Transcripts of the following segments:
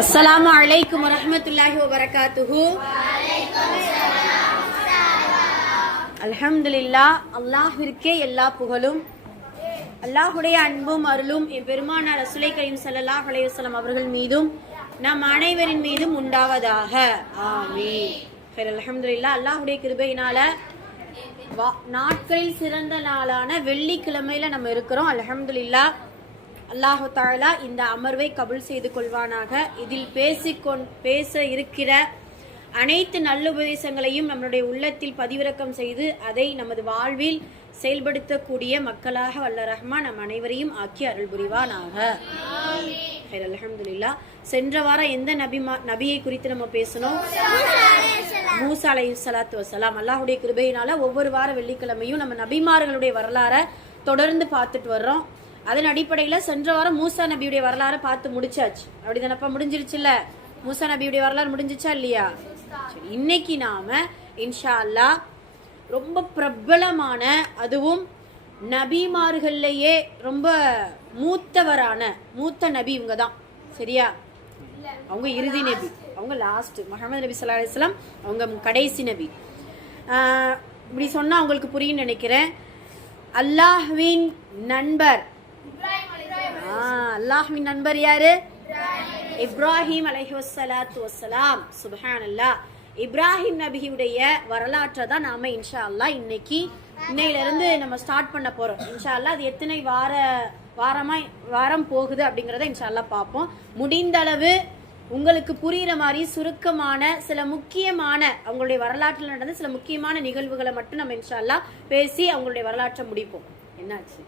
அஸ்ஸலாமு அலைக்கும் வரஹ்மத்துல்லாஹி வபரகாத்துஹு. அல்ஹம்துலில்லாஹ். அல்லாஹ்விற்கே எல்லா புகழும். அல்லாஹுடைய அன்பும் அருளும் பெருமானார் ரசூலை கரீம் ஸல்லல்லாஹு அலைஹி வஸல்லம் அவர்கள் மீதும் நம் அனைவரின் மீதும் உண்டாவதாக. ஆமீன். அல்ஹம்துலில்லாஹ். அல்லாஹுடைய கிருபையினால நாட்களில் சிறந்த நாளான வெள்ளிக்கிழமையில நம்ம இருக்கிறோம். அல்ஹம்துலில்லாஹ். அல்லாஹு தஆலா இந்த அமர்வை கபூல் செய்து கொள்வானாக. இதில் பேச இருக்கிற அனைத்து நல்லுபதேசங்களையும் நம்முடைய உள்ளத்தில் பதிவிறக்கம் செய்து அதை நமது வாழ்வில் செயல்படுத்தக்கூடிய மக்களாக வல்ல ரஹ்மான் நம் அனைவரையும் ஆக்கி அருள் புரிவானாக. அல்ஹம்துலில்லாஹ். சென்ற வாரம் எந்த நபியை குறித்து நம்ம பேசணும்? மூசா அலைஹிஸ்ஸலாத்து வஸ்ஸலாம். அல்லாஹ்வுடைய கிருபையினால ஒவ்வொரு வார வெள்ளிக்கிழமையும் நம்ம நபிமார்களுடைய வரலாறை தொடர்ந்து பார்த்துட்டு வர்றோம். அதன் அடிப்படையில் சென்ற வாரம் மூசா நபியுடைய வரலாறை பார்த்து முடிச்சாச்சு. அப்படிதானப்பா? முடிஞ்சிருச்சுல்ல? மூசா நபியுடைய வரலாறு முடிஞ்சிச்சா இல்லையா? இன்னைக்கு நாம இன்ஷா அல்லாஹ் ரொம்ப பிரபலமான, அதுவும் நபிமார்கள்லயே ரொம்ப மூத்த நபி இவங்க தான். சரியா? அவங்க இறுதி நபி, அவங்க லாஸ்ட். முஹம்மது நபி ஸல்லல்லாஹு அலைஹி வஸல்லம் அவங்க கடைசி நபி. இப்படி சொன்னா அவங்களுக்கு புரியும் நினைக்கிறேன். அல்லாஹ்வின் நண்பர், அல்லாஹ்வின் நண்பர் யாரு? இப்ராஹிம் அலைஹிஸ்ஸலாத்து வஸ்ஸலாம். சுப்ஹானல்லாஹ். இப்ராஹிம் நபியுடைய வரலாற்றை தான் நாம இன்ஷா அல்லாஹ் இன்னையிலிருந்து நம்ம ஸ்டார்ட் பண்ண போறோம். இன்ஷா அல்லாஹ் அது எத்தனை வாரம் போகுது அப்படிங்கறத இன்ஷா அல்லாஹ் பார்ப்போம். முடிந்த அளவு உங்களுக்கு புரியுற மாதிரி சுருக்கமான சில முக்கியமான அவங்களுடைய வரலாற்றில் நடந்த சில முக்கியமான நிகழ்வுகளை மட்டும் நம்ம இன்ஷா அல்லாஹ் பேசி அவங்களுடைய வரலாற்றை முடிப்போம். என்னாச்சு?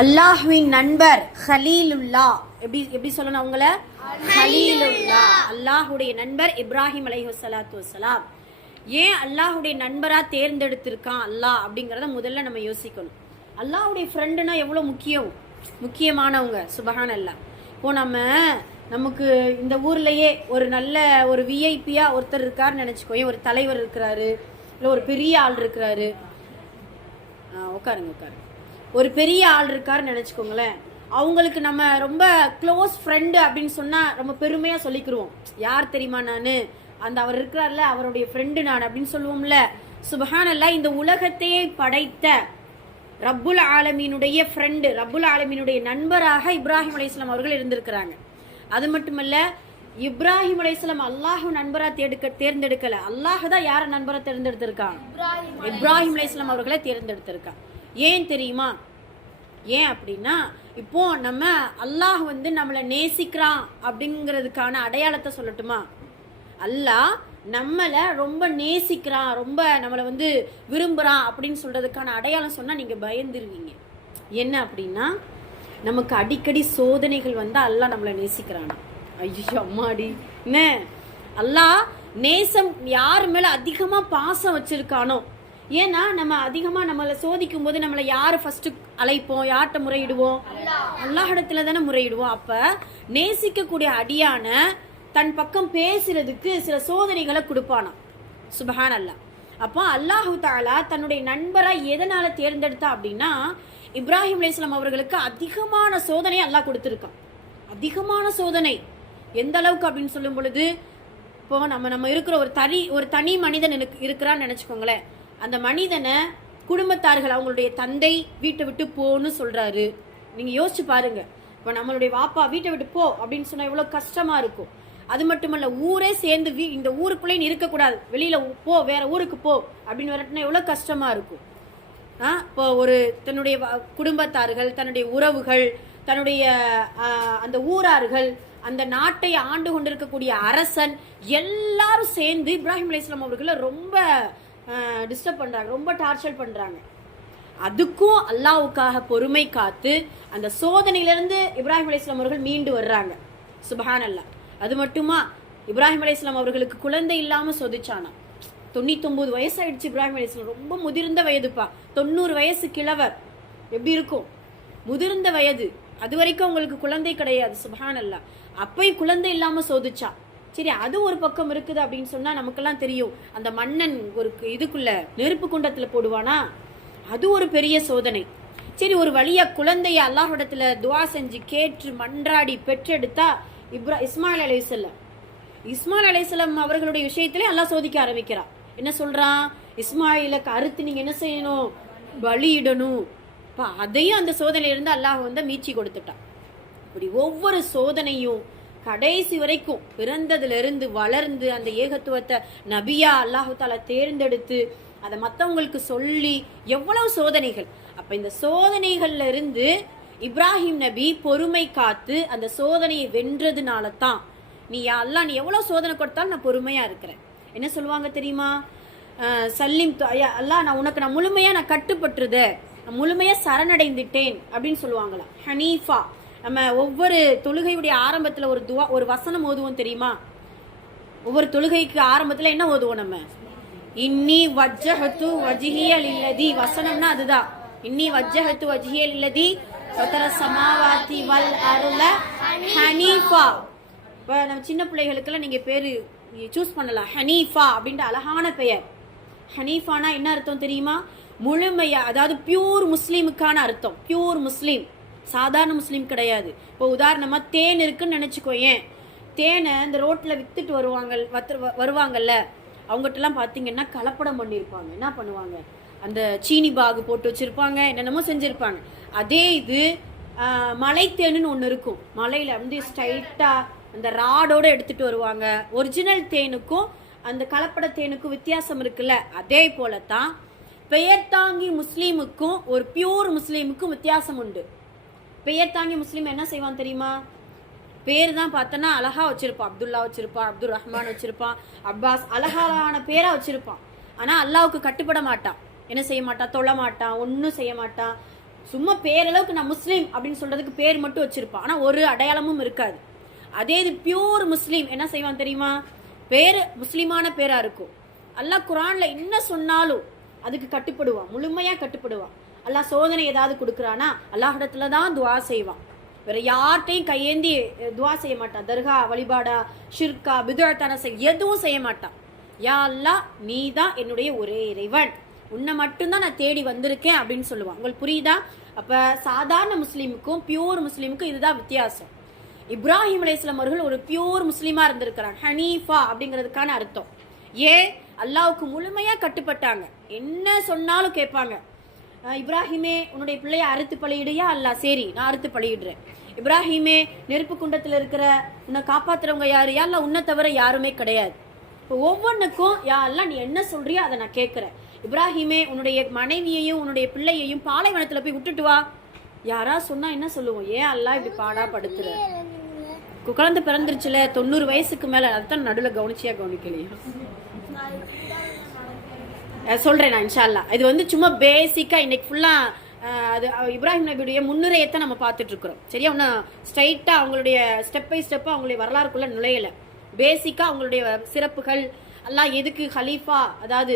அல்லாஹ்வின் நண்பர் ஹலீலுல்லா. எப்படி சொல்லணும் அவங்கள? ஹலீலுல்லா. அல்லாஹுடைய நண்பர் இப்ராஹிம் அலைஹிஸ்ஸலாத்து வஸ்ஸலாம். ஏன் அல்லாஹுடைய நண்பரா தேர்ந்தெடுத்திருக்கான் அல்லாஹ் அப்படிங்கறத முதல்ல நம்ம யோசிக்கணும். அல்லாஹுடைய ஃப்ரெண்டுனா எவ்வளவு முக்கியமானவங்க. சுப்ஹானல்லாஹ். இப்போ நமக்கு இந்த ஊர்லயே ஒரு நல்ல ஒரு விஐபியா ஒருத்தர் இருக்காருன்னு நினைச்சுக்கோங்க. ஒரு தலைவர் இருக்கிறாரு, இல்லை ஒரு பெரிய ஆள் இருக்கிறாரு. உட்காருங்க. ஒரு பெரிய ஆள் இருக்காருன்னு நினைச்சுக்கோங்களேன். அவங்களுக்கு நம்ம ரொம்ப க்ளோஸ் ஃப்ரெண்டு அப்படின்னு சொன்னா ரொம்ப பெருமையா சொல்லிக்கிருவோம். யார் தெரியுமா? நானு அந்த அவர் இருக்கிறார்ல, அவருடைய ஃப்ரெண்டு நான் அப்படின்னு சொல்லுவோம்ல. சுப்ஹானல்லாஹ். இந்த உலகத்தையே படைத்த ரப்புல் ஆலமீனுடைய ஃப்ரெண்டு, ரப்புல் ஆலமீனுடைய நண்பராக இப்ராஹிம் அலைஹிஸ்ஸலாம் அவர்கள் இருந்திருக்கிறாங்க. அது மட்டுமல்ல, இப்ராஹிம் அலைஹிஸ்ஸலாம் அல்லாஹ் நண்பரா தேர்ந்தெடுக்கல. அல்லாஹ் தான் யார நண்பரா தேர்ந்தெடுத்திருக்கான்? இப்ராஹிம் அலைஹிஸ்ஸலாம் அவர்களை தேர்ந்தெடுத்திருக்கான். ஏன் தெரியுமா? ஏன் அப்படின்னா, இப்போ நம்ம அல்லாஹ் நம்மளை நேசிக்கிறான் அப்படிங்கிறதுக்கான அடையாளத்தை சொல்லட்டுமா? அல்லாஹ் நம்மளை ரொம்ப நேசிக்கிறான், ரொம்ப நம்மளை விரும்புறான் அப்படின்னு சொல்றதுக்கான அடையாளம் சொன்னா நீங்க பயந்துருவீங்க. என்ன அப்படின்னா, நமக்கு அடிக்கடி சோதனைகள் வந்தா அல்லாஹ் நம்மளை நேசிக்கிறானா? ஐயோ அம்மாடி. என்ன அல்லாஹ் நேசம் யார் மேல அதிகமா பாசம் வச்சிருக்கானோ? ஏன்னா நம்ம அதிகமா நம்மளை சோதிக்கும் போது நம்மளை யாரு ஃபர்ஸ்ட் அழைப்போம்? யார்கிட்ட முறையிடுவோம்? அல்லாஹ்விடத்துல தானே முறையிடுவோம். அப்ப நேசிக்கக்கூடிய அடியான தன் பக்கம் பேசுறதுக்கு சில சோதனைகளை கொடுப்பானா. சுப்ஹானல்லாஹ். அப்போ அல்லாஹு தஆலா தன்னுடைய நண்பரை எதனால தேர்ந்தெடுத்தா அப்படின்னா, இப்ராஹிம் அலைஹிஸ்ஸலாம் அவர்களுக்கு அதிகமான சோதனை அல்லாஹ் கொடுத்திருக்கான். அதிகமான சோதனை எந்த அளவுக்கு அப்படின்னு சொல்லும் பொழுது, இப்போ நம்ம இருக்கிற ஒரு தனி மனிதன் இருக்கிறான்னு நினைச்சுக்கோங்களேன். அந்த மனிதனை குடும்பத்தார்கள், அவங்களுடைய தந்தை வீட்டை விட்டு போன்னு சொல்றாரு. நீங்க யோசிச்சு பாருங்க. இப்போ நம்மளுடைய வாப்பா வீட்டை விட்டு போ அப்படின்னு சொன்னா எவ்வளவு கஷ்டமா இருக்கும். அது மட்டுமல்ல, ஊரே சேர்ந்து இந்த ஊருக்குள்ளே இருக்கக்கூடாது, வெளியில போ, வேற ஊருக்கு போ அப்படின்னு வரட்டுனா எவ்வளவு கஷ்டமா இருக்கும். இப்போ தன்னுடைய குடும்பத்தார்கள், தன்னுடைய உறவுகள், தன்னுடைய அந்த ஊரார்கள், அந்த நாட்டை ஆண்டு கொண்டிருக்கக்கூடிய அரசன் எல்லாரும் சேர்ந்து இப்ராஹிம் அலைஹிஸ்ஸலாம் அவர்களை ரொம்ப டிஸ்டர்ப் பண்றாங்க, ரொம்ப டார்ச்சர் பண்றாங்க. அதுக்கும் அல்லாஹ்வுக்காக பொறுமை காத்து அந்த சோதனையிலிருந்து இப்ராஹிம் அலைஹிஸ்ஸலாம் அவர்கள் மீண்டு வர்றாங்க. சுப்ஹானல்லாஹ். அது மட்டுமா, இப்ராஹிம் அலைஹிஸ்ஸலாம் அவர்களுக்கு குழந்தை இல்லாம சோதிச்சானா. 99 வயசு ஆயிடுச்சு இப்ராஹிம் அலைஹிஸ்ஸலாம். ரொம்ப முதிர்ந்த வயதுப்பா. 90 வயசு கிழவர். எப்படி இருக்கும்? முதிர்ந்த வயது. அது வரைக்கும் அவங்களுக்கு குழந்தை கிடையாது. சுப்ஹானல்லாஹ். அப்பயும் குழந்தை இல்லாம சோதிச்சா. சரி, அது ஒரு பக்கம் இருக்குது அப்படின்னு சொன்னா நமக்கெல்லாம் தெரியும். அந்த மன்னன் ஒரு இதுக்குள்ள நெருப்பு குண்டத்துல போடுவானா, அது ஒரு பெரிய சோதனை. சரி, ஒரு வழியா குழந்தைய அல்லாஹ்விடத்துல துவா செஞ்சு கேட்டு மன்றாடி பெற்றெடுத்தா இஸ்மாயில் அலைஹிஸ்ஸலாம். இஸ்மாயில் அலைஹிஸ்ஸலாம் அவர்களுடைய விஷயத்திலே அல்லாஹ் சோதிக்க ஆரம்பிக்கிறான். என்ன சொல்றான்? இஸ்மாயிலுக்கு அறுத்து நீங்க என்ன செய்யணும்? பலியிடணும். அதையும் அந்த சோதனையிலிருந்து அல்லாஹ் மீட்சி கொடுத்துட்டான். இப்படி ஒவ்வொரு சோதனையும் கடைசி வரைக்கும் பிறந்ததிலிருந்து வளர்ந்து அந்த ஏகத்துவத்தை நபியா அல்லாஹு தாலா தேர்ந்தெடுத்து அதை மற்றவங்களுக்கு சொல்லி எவ்வளவு சோதனைகள். அப்ப இந்த சோதனைகள்ல இருந்து இப்ராஹிம் நபி பொறுமை காத்து அந்த சோதனையை வென்றதுனால தான் நீ அல்லாஹ் நீ எவ்வளவு சோதனை கொடுத்தாலும் நான் பொறுமையா இருக்கிறேன். என்ன சொல்லுவாங்க தெரியுமா? சல்லிம் அல்லாஹ் நான் முழுமையா நான் கட்டுப்பட்டுருத, நான் முழுமையா சரணடைந்துட்டேன் அப்படின்னு சொல்லுவாங்களா. ஹனீஃபா. நம்ம ஒவ்வொரு தொழுகையுடைய ஆரம்பத்துல ஒரு வசனம் ஓதுவோம் தெரியுமா? ஒவ்வொரு தொழுகைக்கு ஆரம்பத்துல என்ன ஓதுவோம் நம்ம? இன்னி வஜ்ஜஹத்து வஜ்ஹிய லில்லதி. வசனம்னா அதுதான். இன்னி வஜ்ஜஹத்து வஜ்ஹிய லில்லதி ஃபதர ஸமாவாதி வல் அர்த ஹனீஃபா. இப்போ நம்ம சின்ன பிள்ளைகளுக்கெல்லாம் நீங்க பேரு சூஸ் பண்ணலாம். ஹனீஃபா அப்படின்ற அழகான பெயர். ஹனீஃபானா என்ன அர்த்தம் தெரியுமா? முழுமையா, அதாவது பியூர் முஸ்லீமுக்கான அர்த்தம். பியூர் முஸ்லீம், சாதாரண முஸ்லீம் கிடையாது. இப்போ உதாரணமா தேன் இருக்குன்னு நினைச்சுக்கோ. ஏன் தேனை இந்த ரோட்ல வித்துட்டு வருவாங்கல்ல, அவங்ககிட்டலாம் பார்த்தீங்கன்னா கலப்படம் பண்ணியிருப்பாங்க. என்ன பண்ணுவாங்க? அந்த சீனி பாகு போட்டு வச்சிருப்பாங்க, என்னென்னமோ செஞ்சிருப்பாங்க. அதே இது மலைத்தேனுன்னு ஒன்று இருக்கும். மலையில ஸ்ட்ரைட்டா அந்த ராடோட எடுத்துட்டு வருவாங்க. ஒரிஜினல் தேனுக்கும் அந்த கலப்பட தேனுக்கும் வித்தியாசம் இருக்குல்ல, அதே போலத்தான் பெயர் தாங்கி முஸ்லீமுக்கும் ஒரு பியூர் முஸ்லீமுக்கும் வித்தியாசம் உண்டு. பெயர் தாங்கி முஸ்லீம் என்ன செய்வான் தெரியுமா? பேர் தான் பார்த்தோன்னா அழகா வச்சிருப்பான். அப்துல்லா வச்சிருப்பான், அப்துல் ரஹ்மான் வச்சிருப்பான், அப்பாஸ், அழகான பேரா வச்சிருப்பான். ஆனா அல்லாவுக்கு கட்டுப்பட மாட்டான். என்ன செய்ய மாட்டான்? தொழ மாட்டான், ஒன்னும் செய்ய மாட்டான். சும்மா பேரளவுக்கு நான் முஸ்லீம் அப்படின்னு சொல்றதுக்கு பேர் மட்டும் வச்சிருப்பான். ஆனா ஒரு அடையாளமும் இருக்காது. அதே இது பியூர் முஸ்லீம் என்ன செய்வான் தெரியுமா? பேரு முஸ்லீமான பேரா இருக்கும். அல்லாஹ் குரான்ல என்ன சொன்னாலும் அதுக்கு கட்டுப்படுவான், முழுமையா கட்டுப்படுவான். அல்லாஹ் சோதனை ஏதாவது கொடுக்குறானா அல்லாஹிடத்துல தான் துவா செய்வான். வேற யார்கிட்டையும் கையேந்தி துவா செய்ய மாட்டான். தர்கா வழிபாடா, ஷிர்கா, பிதுஅத்தான எதுவும் செய்ய மாட்டான். யா அல்லாஹ் நீ தான் என்னுடைய ஒரே இறைவன், உன்னை மட்டும்தான் நான் தேடி வந்திருக்கேன் அப்படின்னு சொல்லுவான். உங்களுக்கு புரியுதா? அப்ப சாதாரண முஸ்லீமுக்கும் பியூர் முஸ்லீமுக்கும் இதுதான் வித்தியாசம். இப்ராஹிம் அலைஹிஸ்ஸலாம் அவர்கள் ஒரு பியூர் முஸ்லீமா இருந்திருக்கிறாங்க. ஹனீஃபா அப்படிங்கிறதுக்கான அர்த்தம். ஏன்? அல்லாஹ்வுக்கு முழுமையா கட்டுப்பட்டாங்க. என்ன சொன்னாலும் கேட்பாங்க. இப்ராஹிமே உன்னுடைய பிள்ளைய அறுத்து பலியிடுயா? அல்லாஹ் சரி நான் அறுத்து பலியிடுறேன். இப்ராஹிமே நெருப்பு குண்டத்தில் இருக்கிற உன்னை காப்பாத்துறவங்க யாரு? யா அல்லாஹ் உன்னை தவிர யாருமே கிடையாது. இப்போ ஒவ்வொன்றுக்கும் யா அல்லாஹ் நீ என்ன சொல்றியோ அதை நான் கேட்கிறேன். இப்ராஹிமே உன்னுடைய மனைவியையும் உன்னுடைய பிள்ளையையும் பாலைவனத்துல போய் விட்டுட்டு வா. யாரா சொன்னா என்ன சொல்லுவோம்? ஏன் அல்லாஹ் இப்படி பாடா படுத்துற? குழந்தை பிறந்துருச்சுல, 90 வயசுக்கு மேல, அதுதான் நடுவில் கவனிக்கலையா? சொல்றேன் நான் இன்ஷா அல்லாஹ். இது சும்மா பேசிக்கா இன்னைக்கு ஃபுல்லா அது இப்ராஹிம் நபியுடைய முன்னுரையத்தை நம்ம பார்த்துட்டு இருக்கிறோம். சரியா? ஒன்னும் ஸ்ட்ரைட்டா அவங்களுடைய ஸ்டெப் பை ஸ்டெப்பா அவங்களுடைய வரலாறுக்குள்ள நுழையல. பேசிக்கா அவங்களுடைய சிறப்புகள், அல்லாஹ் எதுக்கு ஹலீஃபா, அதாவது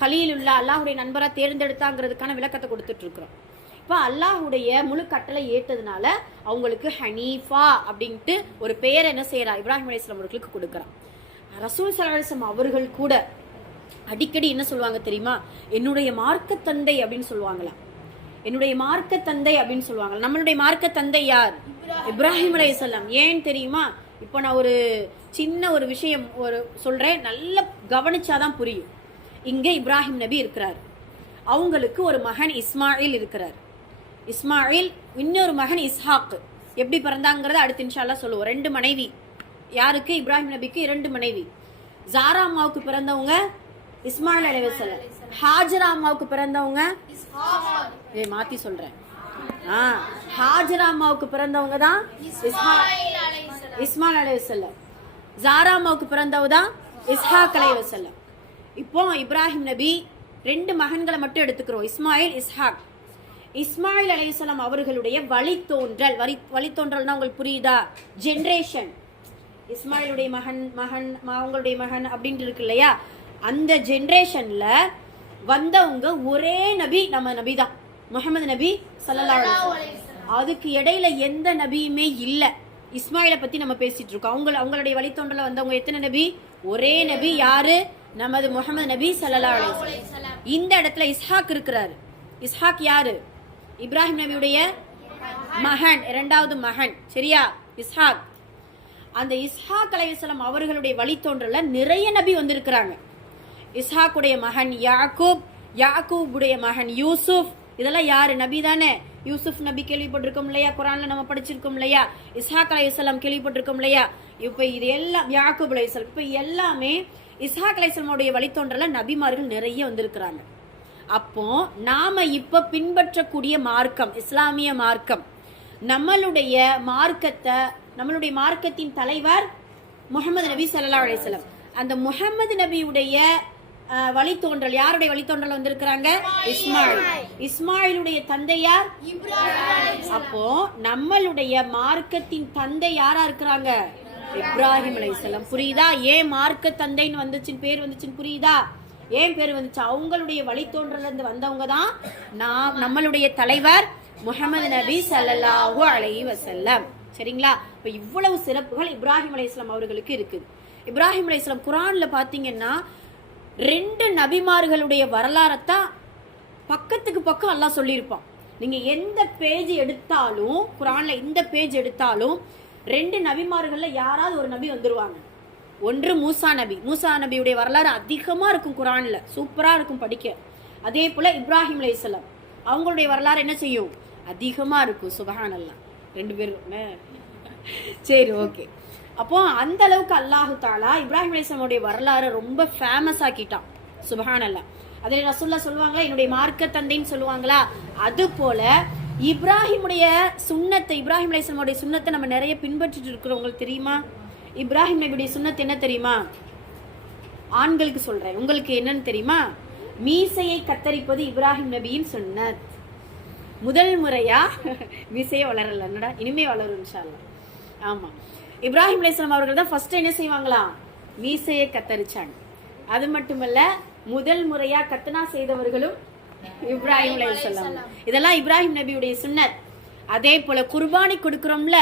ஹலீலுல்லா அல்லாஹுடைய நண்பரா தேர்ந்தெடுத்தாங்கிறதுக்கான விளக்கத்தை கொடுத்துட்டு இருக்கிறோம். இப்போ அல்லாஹுடைய முழு கட்டளை ஏற்றதுனால அவங்களுக்கு ஹனீஃபா அப்படின்ட்டு ஒரு பெயரை என்ன செய்யறா? இப்ராஹிம் அலைஹிஸ்ஸலாம் அவர்களுக்கு கொடுக்குறான். ரசூல் ஸல்லல்லாஹு அலைஹி வஸல்லம் அவர்கள் கூட அடிக்கடி என்ன சொல்லுவாங்க தெரியுமா? என்னுடைய மார்க்க தந்தை அப்படின்னு சொல்லுவாங்களா. என்னுடைய மார்க்க தந்தை அப்படின்னு சொல்லுவாங்க. நம்மளுடைய மார்க்க தந்தை யார்? இப்ராஹிம் அலைஹிஸ்ஸலாம். ஏன் தெரியுமா? இப்போ நான் ஒரு சின்ன ஒரு விஷயம் சொல்றேன், நல்லா கவனிச்சாதான் புரியும். இங்க இப்ராஹிம் நபி இருக்கிறார், அவங்களுக்கு ஒரு மகன் இஸ்மாயில் இருக்கிறார். இஸ்மாயில், இன்னொரு மகன் இஸ்ஹாக். எப்படி பிறந்தாங்கிறத அடுத்து இன்ஷா அல்லாஹ் சொல்லுவோம். 2 மனைவி. யாருக்கு? இப்ராஹிம் நபிக்கு 2 மனைவி. ஜாரா அம்மாவுக்கு பிறந்தவங்க இஸ்மாயில் அலைஹிஸ்ஸலாம். ஹாஜரா அம்மாவுக்கு பிறந்தவங்க மாத்தி சொல்றேன். ஹாஜரா அம்மாவுக்கு பிறந்தவங்க தான் இஸ்மாயில் அலைஹிஸ்ஸலாம். ஜாரா அம்மாவுக்கு பிறந்தவங்க தான் இஸ்ஹாக் அலைஹிஸ்ஸலாம். இப்போ இப்ராஹிம் நபி 2 மகன்களை மட்டும் எடுத்துக்கிறோம், இஸ்மாயில், இஸ்ஹாக். இஸ்மாயில் அலைஹிஸ்ஸலாம் அவர்களுடைய வழித்தோன்றல், வழித்தோன்றல்னா உங்களுக்கு புரியுதா? ஜெனரேஷன். இஸ்மாயிலுடைய மகன் அவங்களுடைய மகன் அப்படின்ட்டு இருக்கு இல்லையா? அந்த ஜெனரேஷன்ல வந்தவங்க ஒரே நபி நம்ம நபி தான், முஹம்மது நபி ஸல்லல்லாஹு அலைஹி வஸல்லம். அதுக்கு இடையில எந்த நபியுமே இல்ல. இஸ்மாயிலை பத்தி நம்ம பேசிட்டு இருக்கோம். அவங்களுடைய வழித்தோன்றல வந்தவங்க எத்தனை நபி? ஒரே நபி. யாரு? நமது முஹம்மது நபி ஸல்லல்லாஹு அலைஹி வஸல்லம். இந்த இடத்துல இஸ்ஹாக் இருக்கிறாரு. இஸ்ஹாக் யாரு? இப்ராஹிம் நபியுடைய மகன், இரண்டாவது மகன். சரியா? இஸ்ஹாக். அந்த இஸ்ஹாக் அலைஹிஸ்ஸலாம் அவர்களுடைய வழித்தோன்றல நிறைய நபி வந்திருக்கிறாங்க. இஸ்ஹாக்குடைய மகன் யாக்கூப், யாக்கூபுடைய மகன் யூசுப். இதெல்லாம் யாரு? நபி தானே. யூசுப் நபி கேள்விப்பட்டிருக்கோம் இல்லையா? குரான்ல நம்ம படிச்சிருக்கோம் இல்லையா? இஸ்ஹாக் அலைஹிஸ்ஸலாம் கேள்விப்பட்டிருக்கோம் இல்லையா? இப்ப இது எல்லாம் யாக்கூப் அலைஹிஸ்ஸலாம். இப்ப எல்லாமே இஸ்ஹாக் அலைஹிஸ்ஸலாமுடைய வழித்தோன்றல நபிமார்கள் நிறைய வந்திருக்கிறாங்க. அப்போ நாம இப்ப பின்பற்றக்கூடிய மார்க்கம் இஸ்லாமிய மார்க்கம். நம்மளுடைய மார்க்கத்தை, நம்மளுடைய மார்க்கத்தின் தலைவர் முஹம்மது நபி ஸல்லல்லாஹு அலைஹி வஸல்லம். அந்த முஹம்மது நபியுடைய வழித்தோன்றல், யாருடைய வழித்தோன்றல் வந்திருக்கிறாங்க? இஸ்மாயில். இஸ்மாயிலுடைய தந்தை யார்? அப்போ நம்மளுடைய மார்க்கத்தின் தந்தை யாரா இருக்கிறாங்க? இப்ராஹிம் அலைஹிஸ்ஸலாம். புரியுதா? ஏன் மார்க்க தந்தைன்னு வந்துச்சுன்னு பேர் வந்துச்சுன்னு புரியுதா? ஏன் பேர் வந்துச்சு? அவங்களுடைய வழித்தோன்றல இருந்து வந்தவங்க தான் நம்மளுடைய தலைவர் முஹம்மது நபி ஸல்லல்லாஹு அலைஹி வஸல்லம். சரிங்களா? இப்ப இவ்வளவு சிறப்புகள் இப்ராஹிம் அலைஹிஸ்ஸலாம் அவர்களுக்கு இருக்குது. இப்ராஹிம் அலைஹிஸ்ஸலாம் குர்ஆன்ல பாத்தீங்கன்னா 2 நபிமார்களுடைய வரலாறத்தான் பக்கத்துக்கு பக்கம் அல்லாஹ் சொல்லியிருப்பான். நீங்க எந்த பேஜ் எடுத்தாலும் குர்ஆன்ல இந்த பேஜ் எடுத்தாலும் 2 நபிமார்கள்ல யாராவது ஒரு நபி வந்துருவாங்க. ஒன்று மூசா நபி. மூசா நபியுடைய வரலாறு அதிகமா இருக்கும் குர்ஆன்ல, சூப்பரா இருக்கும் படிக்க. அதே போல இப்ராஹிம் அலைஹிஸ்ஸலாம் அவங்களுடைய வரலாறு என்ன செய்யும்? அதிகமா இருக்கும். சுப்ஹானல்லாஹ். 2 பேரும். சரி, ஓகே. அப்போ அந்த அளவுக்கு அல்லாஹு தாலா இப்ராஹிம் அலைஹிஸ்ஸலாமுடைய வரலாறு ரொம்ப ஃபேமஸ் ஆக்கிட்டான். சுப்ஹானல்லாஹ். அதில் ரசூலுல்லாஹ் சொல்லுவாங்களா என்னுடைய மார்க்க தந்தைன்னு சொல்லுவாங்களா? அது போல இப்ராஹிமுடைய சுன்னத்தை, இப்ராஹிம் அலைஹிஸ்ஸலாமுடைய சுன்னத்தை நம்ம நிறைய பின்பற்றிட்டு இருக்கிறோம். உங்களுக்கு தெரியுமா? இப்ராஹிம் நபியுடைய சுன்னத் என்ன தெரியுமா? ஆண்களுக்கு சொல்றேன், உங்களுக்கு என்னன்னு தெரியுமா? மீசையை கத்தரிப்பது இப்ராஹிம் நபியின் சுன்னத். முதல் முறையா மீசையை வளரல, என்னடா இனிமே வளரும் இன்ஷா அல்லாஹ். ஆமா, இப்ராஹிம் அலைஹிஸ்ஸலாம் அவர்கள் தான் ஃபர்ஸ்ட் என்ன செய்வாங்களா? மீசையை கத்தரிச்சாங்க. அது மட்டுமல்ல, முதல் முறையா கத்தனா செய்தவர்களும் இப்ராஹிம் அலைஹிஸ்ஸலாம். இதெல்லாம் இப்ராஹிம் நபியுடைய சுன்னத். அதே போல குர்பானி கொடுக்கிறோம்ல,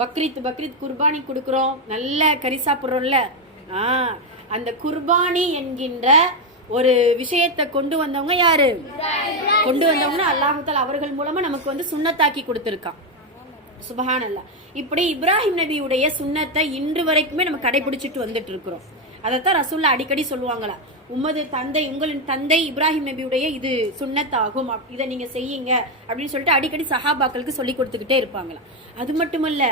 பக்ரீத் குர்பானி கொடுக்கிறோம், நல்ல கறி சாப்பிடுறோம்ல. அந்த குர்பானி என்கின்ற ஒரு விஷயத்தை கொண்டு வந்தவங்க யாரு? கொண்டு வந்தவங்க அல்லாஹ் தஆலா அவர்கள் மூலமா நமக்கு வந்து சுன்னத்தாக்கி கொடுத்திருக்கான். சுப்ஹானல்லாஹ். இப்படி இப்ராஹிம் நபியுடைய சுன்னத்தை இன்று வரைக்குமே நம்ம கடைபிடிச்சிட்டு வந்துட்டு இருக்கிறோம். அதைத்தான் ரசூலுல்லாஹ் அடிக்கடி சொல்லுவாங்களா, உமது தந்தை, உங்களின் தந்தை இப்ராஹிம் நபியுடைய இது சுன்னத் ஆகும், இதை நீங்க செய்யுங்க அப்படின்னு சொல்லிட்டு அடிக்கடி சஹாபாக்களுக்கு சொல்லி கொடுத்துக்கிட்டே இருப்பாங்களா. அது மட்டுமல்ல,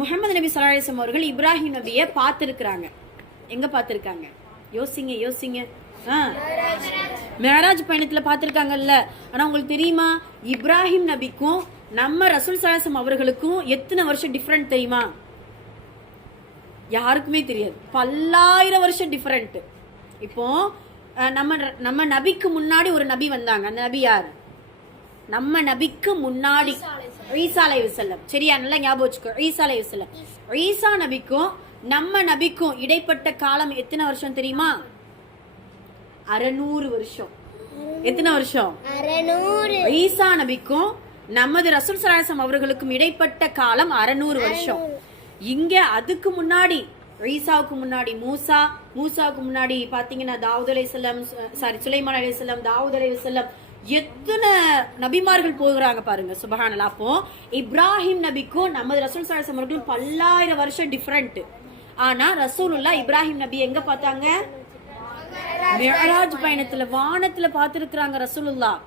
முஹம்மது நபி ஸல்லல்லாஹு அலைஹி வஸல்லம் அவர்கள் இப்ராஹிம் நபியை பார்த்திருக்கிறாங்க. எங்க பார்த்திருக்காங்க? யோசிங்க. மேராஜ் பயணத்துல பார்த்திருக்காங்கல்ல. ஆனா உங்களுக்கு தெரியுமா, இப்ராஹிம் நபிக்கும் நம்ம ரசூல் ஸல்லல்லாஹு அலைஹி வஸல்லம் அவர்களுக்கும் எத்தனை வருஷம் டிஃபரெண்ட் தெரியுமா? யாருக்குமே தெரியாது. 10,000 வருஷம் டிஃபரெண்ட். இப்போ நம்ம நபிக்கு முன்னாடி ஒரு நபி வந்தாங்க. அந்த நபி யாரு? நம்ம நபிக்கு முன்னாடி ஈசா அலைஹிஸ்ஸலாம். சரியா? நல்லா ஞாபகம் வச்சுக்கோ. ஈசா அலைஹிஸ்ஸலாம். ஈசா நபிக்கும் நம்ம நபிக்கும் இடைப்பட்ட காலம் எத்தனை வருஷம் தெரியுமா? 600 வருஷம். எத்தனை வருஷம்? 600. ஈசா நபிக்கும் நமது ரசூல் ஸல்லல்லாஹு அலைஹி வஸல்லம் அவர்களுக்கும் இடைப்பட்ட காலம் 600 வருஷம். இங்க அதுக்கு முன்னாடி ஈசாவுக்கு முன்னாடி மூசாவுக்கு முன்னாடி பாத்தீங்கன்னா தாவூத் அலைஹிஸ்ஸலாம், சுலைமான் அலைஹிஸ்ஸலாம், தாவூத் அலைஹிஸ்ஸலாம், எத்தனை நபிமார்கள் போகிறாங்க பாருங்க. சுப்ஹானல்லாஹ். அப்போ இப்ராஹிம் நபிக்கும் நமது ரசூல் ஸல்லல்லாஹு அலைஹி வஸல்லம் அவர்களுக்கும் 10,000 வருஷம் டிஃபரெண்ட். ஆனா ரசூலுல்லாஹ் இப்ராஹிம் நபி எங்க பார்த்தாங்க? மிஅராஜ் பயணத்துல வானத்துல பார்த்திருக்கிறாங்க. ரசூலுல்லாஹ்